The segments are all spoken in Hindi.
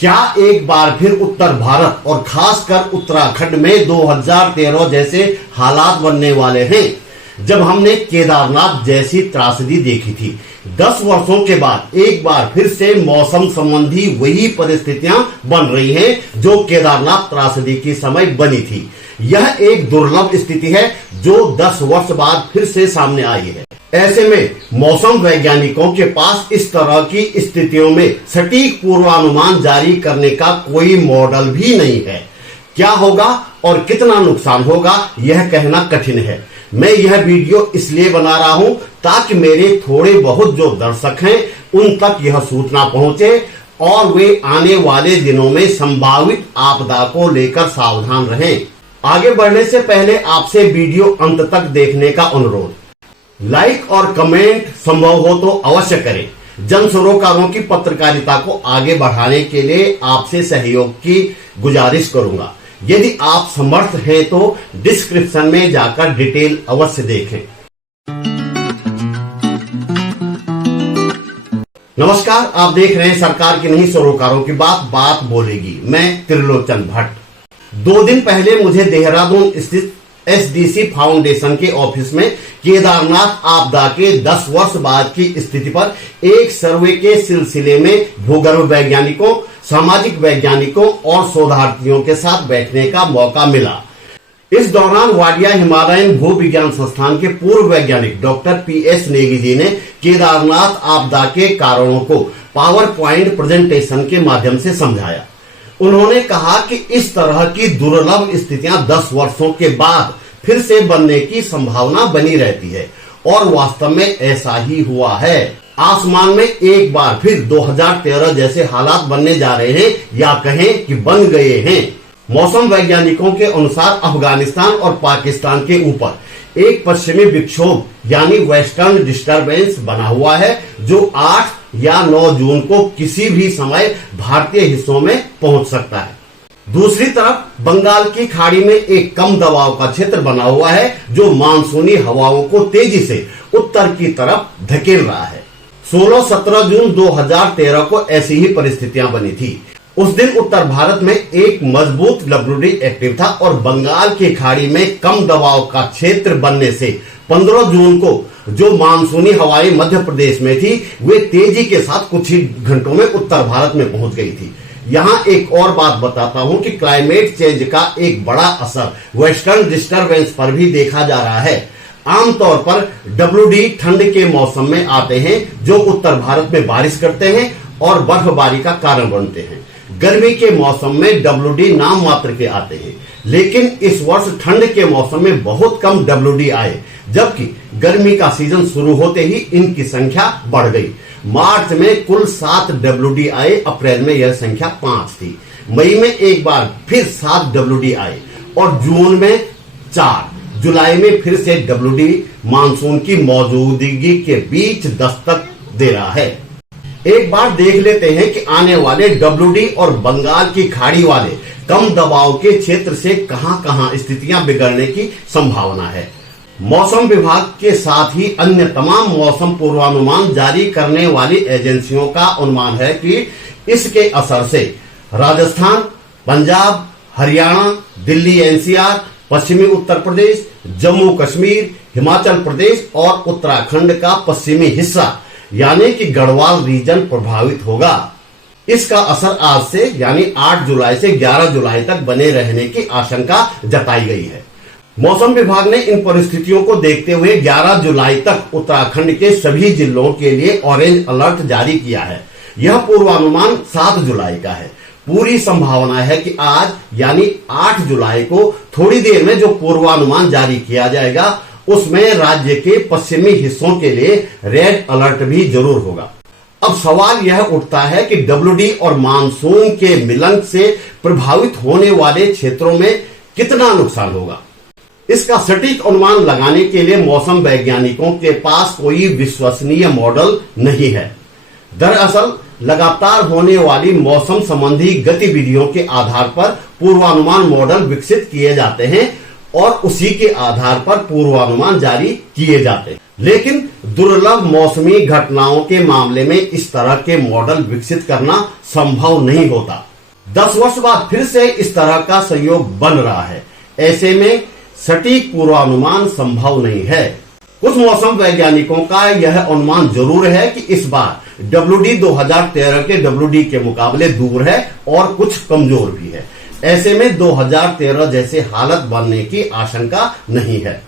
क्या एक बार फिर उत्तर भारत और खासकर उत्तराखंड में 2013 जैसे हालात बनने वाले हैं, जब हमने केदारनाथ जैसी त्रासदी देखी थी। 10 वर्षों के बाद एक बार फिर से मौसम संबंधी वही परिस्थितियां बन रही हैं जो केदारनाथ त्रासदी की समय बनी थी। यह एक दुर्लभ स्थिति है जो 10 वर्ष बाद फिर से सामने आई है। ऐसे में मौसम वैज्ञानिकों के पास इस तरह की स्थितियों में सटीक पूर्वानुमान जारी करने का कोई मॉडल भी नहीं है। क्या होगा और कितना नुकसान होगा यह कहना कठिन है। मैं यह वीडियो इसलिए बना रहा हूं ताकि मेरे थोड़े बहुत जो दर्शक हैं उन तक यह सूचना पहुंचे और वे आने वाले दिनों में संभावित आपदा को लेकर सावधान रहें। आगे बढ़ने से पहले आपसे वीडियो अंत तक देखने का अनुरोध। लाइक और कमेंट संभव हो तो अवश्य करें। जन सरोकारों की पत्रकारिता को आगे बढ़ाने के लिए आपसे सहयोग की गुजारिश करूंगा। यदि आप समर्थ हैं तो डिस्क्रिप्शन में जाकर डिटेल अवश्य देखें। नमस्कार, आप देख रहे हैं सरकार की नहीं सरोकारों की बात बोलेगी। मैं त्रिलोचन भट्ट। 2 दिन पहले मुझे देहरादून स्थित एसडीसी फाउंडेशन के ऑफिस में केदारनाथ आपदा के 10 वर्ष बाद की स्थिति पर एक सर्वे के सिलसिले में भूगर्भ वैज्ञानिकों, सामाजिक वैज्ञानिकों और शोधार्थियों के साथ बैठने का मौका मिला। इस दौरान वाडिया हिमालयन भू विज्ञान संस्थान के पूर्व वैज्ञानिक डॉक्टर PS नेगी जी ने केदारनाथ आपदा के कारणों को पावर पॉइंट प्रेजेंटेशन के माध्यम से समझाया। उन्होंने कहा कि इस तरह की दुर्लभ स्थितियां 10 वर्षों के बाद फिर से बनने की संभावना बनी रहती है और वास्तव में ऐसा ही हुआ है। आसमान में एक बार फिर 2013 जैसे हालात बनने जा रहे हैं या कहें कि बन गए हैं। मौसम वैज्ञानिकों के अनुसार अफगानिस्तान और पाकिस्तान के ऊपर एक पश्चिमी विक्षोभ यानी वेस्टर्न डिस्टर्बेंस बना हुआ है जो 8 या 9 जून को किसी भी समय भारतीय हिस्सों में पहुंच सकता है। दूसरी तरफ बंगाल की खाड़ी में एक कम दबाव का क्षेत्र बना हुआ है जो मानसूनी हवाओं को तेजी से उत्तर की तरफ धकेल रहा है। 16-17 जून 2013 को ऐसी ही परिस्थितियां बनी थी। उस दिन उत्तर भारत में एक मजबूत WD एक्टिव था और बंगाल की खाड़ी में कम दबाव का क्षेत्र बनने से 15 जून को जो मानसूनी हवाएं मध्य प्रदेश में थी वे तेजी के साथ कुछ ही घंटों में उत्तर भारत में पहुंच गई थी। यहाँ एक और बात बताता हूँ कि क्लाइमेट चेंज का एक बड़ा असर वेस्टर्न डिस्टर्बेंस पर भी देखा जा रहा है। आमतौर पर WD ठंड के मौसम में आते हैं जो उत्तर भारत में बारिश करते हैं और बर्फबारी का कारण बनते हैं। गर्मी के मौसम में WD नाम मात्र के आते हैं, लेकिन इस वर्ष ठंड के मौसम में बहुत कम WD आए, जबकि गर्मी का सीजन शुरू होते ही इनकी संख्या बढ़ गई। मार्च में कुल 7 WD आए, अप्रैल में यह संख्या 5 थी, मई में एक बार फिर 7 WD आए और जून में 4, जुलाई में फिर से WD मानसून की मौजूदगी के बीच दस्तक दे रहा है। एक बार देख लेते हैं कि आने वाले WD और बंगाल की खाड़ी वाले कम दबाव के क्षेत्र से कहां-कहां स्थितियां बिगड़ने की संभावना है। मौसम विभाग के साथ ही अन्य तमाम मौसम पूर्वानुमान जारी करने वाली एजेंसियों का अनुमान है कि इसके असर से राजस्थान, पंजाब, हरियाणा, दिल्ली NCR, पश्चिमी उत्तर प्रदेश, जम्मू कश्मीर, हिमाचल प्रदेश और उत्तराखंड का पश्चिमी हिस्सा यानी कि गढ़वाल रीजन प्रभावित होगा। इसका असर आज से यानी 8 जुलाई से 11 जुलाई तक बने रहने की आशंका जताई गई है। मौसम विभाग ने इन परिस्थितियों को देखते हुए 11 जुलाई तक उत्तराखंड के सभी जिलों के लिए ऑरेंज अलर्ट जारी किया है। यह पूर्वानुमान 7 जुलाई का है। पूरी संभावना है कि आज यानी 8 जुलाई को थोड़ी देर में जो पूर्वानुमान जारी किया जाएगा उसमें राज्य के पश्चिमी हिस्सों के लिए रेड अलर्ट भी जरूर होगा। अब सवाल यह उठता है कि WD और मानसून के मिलन से प्रभावित होने वाले क्षेत्रों में कितना नुकसान होगा। इसका सटीक अनुमान लगाने के लिए मौसम वैज्ञानिकों के पास कोई विश्वसनीय मॉडल नहीं है। दरअसल लगातार होने वाली मौसम संबंधी गतिविधियों के आधार पर पूर्वानुमान मॉडल विकसित किए जाते हैं और उसी के आधार पर पूर्वानुमान जारी किए जाते हैं। लेकिन दुर्लभ मौसमी घटनाओं के मामले में इस तरह के मॉडल विकसित करना संभव नहीं होता। 10 वर्ष बाद फिर से इस तरह का संयोग बन रहा है। ऐसे में सटीक पूर्वानुमान संभव नहीं है। कुछ मौसम वैज्ञानिकों का यह अनुमान जरूर है कि इस बार WD 2013 के WD के मुकाबले दूर है और कुछ कमजोर भी है। ऐसे में 2013 जैसे हालत बनने की आशंका नहीं है।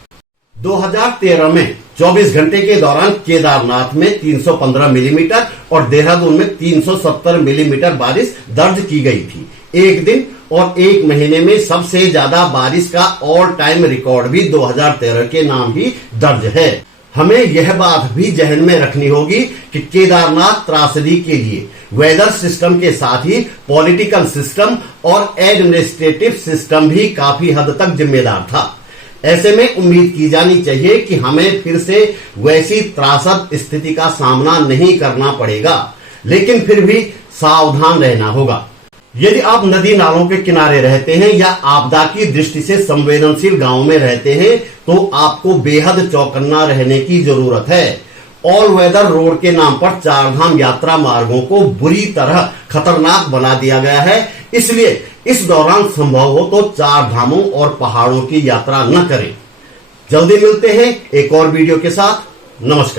2013 में 24 घंटे के दौरान केदारनाथ में 315 मिलीमीटर और देहरादून में 370 मिलीमीटर बारिश दर्ज की गई थी। एक दिन और एक महीने में सबसे ज्यादा बारिश का ऑल टाइम रिकॉर्ड भी 2013 के नाम ही दर्ज है। हमें यह बात भी जहन में रखनी होगी कि केदारनाथ त्रासदी के लिए वेदर सिस्टम के साथ ही पॉलिटिकल सिस्टम और एडमिनिस्ट्रेटिव सिस्टम भी काफी हद तक जिम्मेदार था। ऐसे में उम्मीद की जानी चाहिए कि हमें फिर से वैसी त्रासद स्थिति का सामना नहीं करना पड़ेगा, लेकिन फिर भी सावधान रहना होगा। यदि आप नदी नालों के किनारे रहते हैं या आपदा की दृष्टि से संवेदनशील गांव में रहते हैं तो आपको बेहद चौकन्ना रहने की जरूरत है। ऑल वेदर रोड के नाम पर चारधाम यात्रा मार्गों को बुरी तरह खतरनाक बना दिया गया है, इसलिए इस दौरान संभव हो तो चार धामों और पहाड़ों की यात्रा न करें। जल्दी मिलते हैं एक और वीडियो के साथ। नमस्कार।